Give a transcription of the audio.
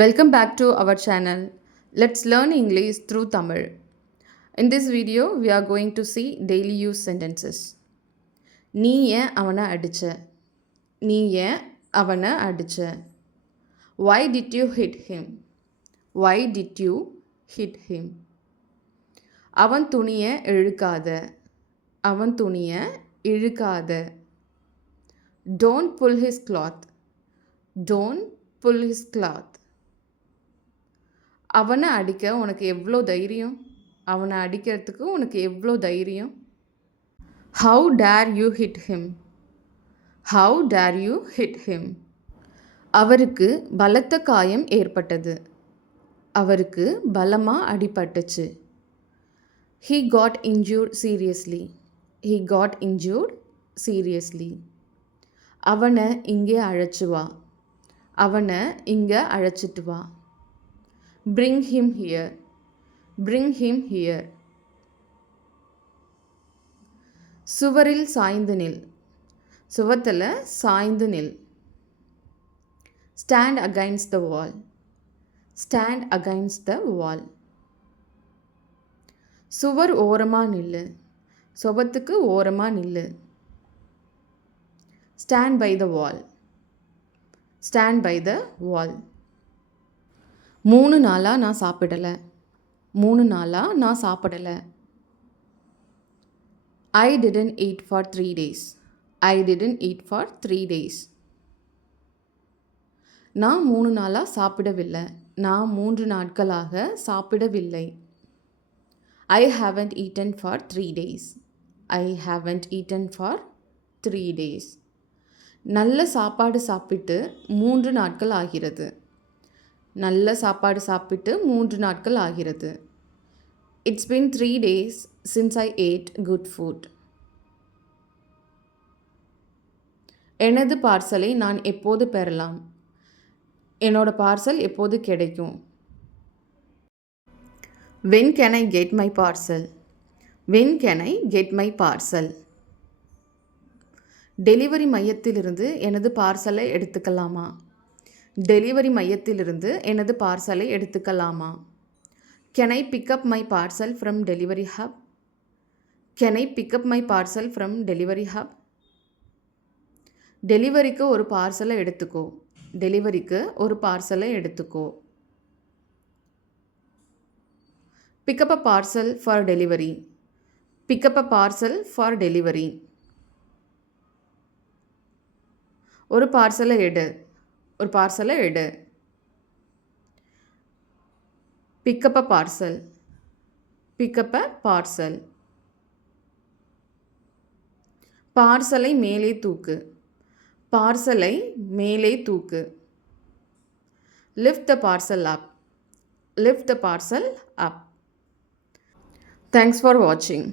Welcome back to our channel. Let's learn English through Tamil. In this video, we are going to see daily use sentences. நீ ஏன் அவனை அடிச்ச? நீ ஏன் அவனை அடிச்ச? Why did you hit him? Why did you hit him? அவன் துணியை இழுக்காத. அவன் துணியை இழுக்காத. Don't pull his cloth. Don't pull his cloth. அவனை அடிக்க உனக்கு எவ்வளோ தைரியம்? அவனை அடிக்கிறதுக்கு உனக்கு எவ்வளோ தைரியம்? How dare you hit him? How dare you hit him? அவருக்கு பலத்த காயம் ஏற்பட்டது. அவருக்கு பலமாக அடிபட்டுச்சு. He got injured seriously. He got injured seriously. அவனை இங்கே அழைச்சு வா. அவனை இங்கே அழைச்சிட்டு வா. Bring him here. Bring him here. சுவரில் சாய்ந்து நில். சுவத்தில் சாய்ந்து நில். Stand against the wall. Stand against the wall. சுவர் ஓரமாக நில்லு. சுவத்துக்கு ஓரமாக நில்லு. Stand by the wall. Stand by the wall. 3 நாளாக நான் சாப்பிடலை. 3 நாளாக நான் சாப்பிடலை. I didn't eat for 3 days. I didn't eat for 3 days. நான் 3 நாளாக சாப்பிடவில்லை. நான் 3 நாட்களாக சாப்பிடவில்லை. I haven't eaten for 3 days. I haven't eaten for 3 days. நல்ல சாப்பாடு சாப்பிட்டு 3 நாட்கள் ஆகிறது. நல்ல சாப்பாடு சாப்பிட்டு 3 நாட்கள் ஆகிறது. It's been 3 days since I ate good food. எனது பார்சலை நான் எப்போது பெறலாம்? என்னோட பார்சல் எப்போது கிடைக்கும்? When can I get my parcel? When can I get my parcel? Delivery மையத்திலிருந்து எனது பார்சலை எடுத்துக்கலாமா? டெலிவரி மையத்திலிருந்து எனது பார்சலை எடுத்துக்கலாமா? Can I pick up my parcel from delivery hub? Can I pick up my parcel from delivery hub? டெலிவரிக்கு ஒரு பார்சலை எடுத்துக்கோ. டெலிவரிக்கு ஒரு பார்சலை எடுத்துக்கோ. Pick up a parcel for delivery. Pick up a parcel for delivery. ஒரு பார்சலை எடு. ஒரு பார்சலை எடு. Pick up a parcel. Pick up a parcel. பார்சலை மேலே தூக்கு. பார்சலை மேலே தூக்கு. Lift the parcel up. Lift the parcel up. Thanks for watching.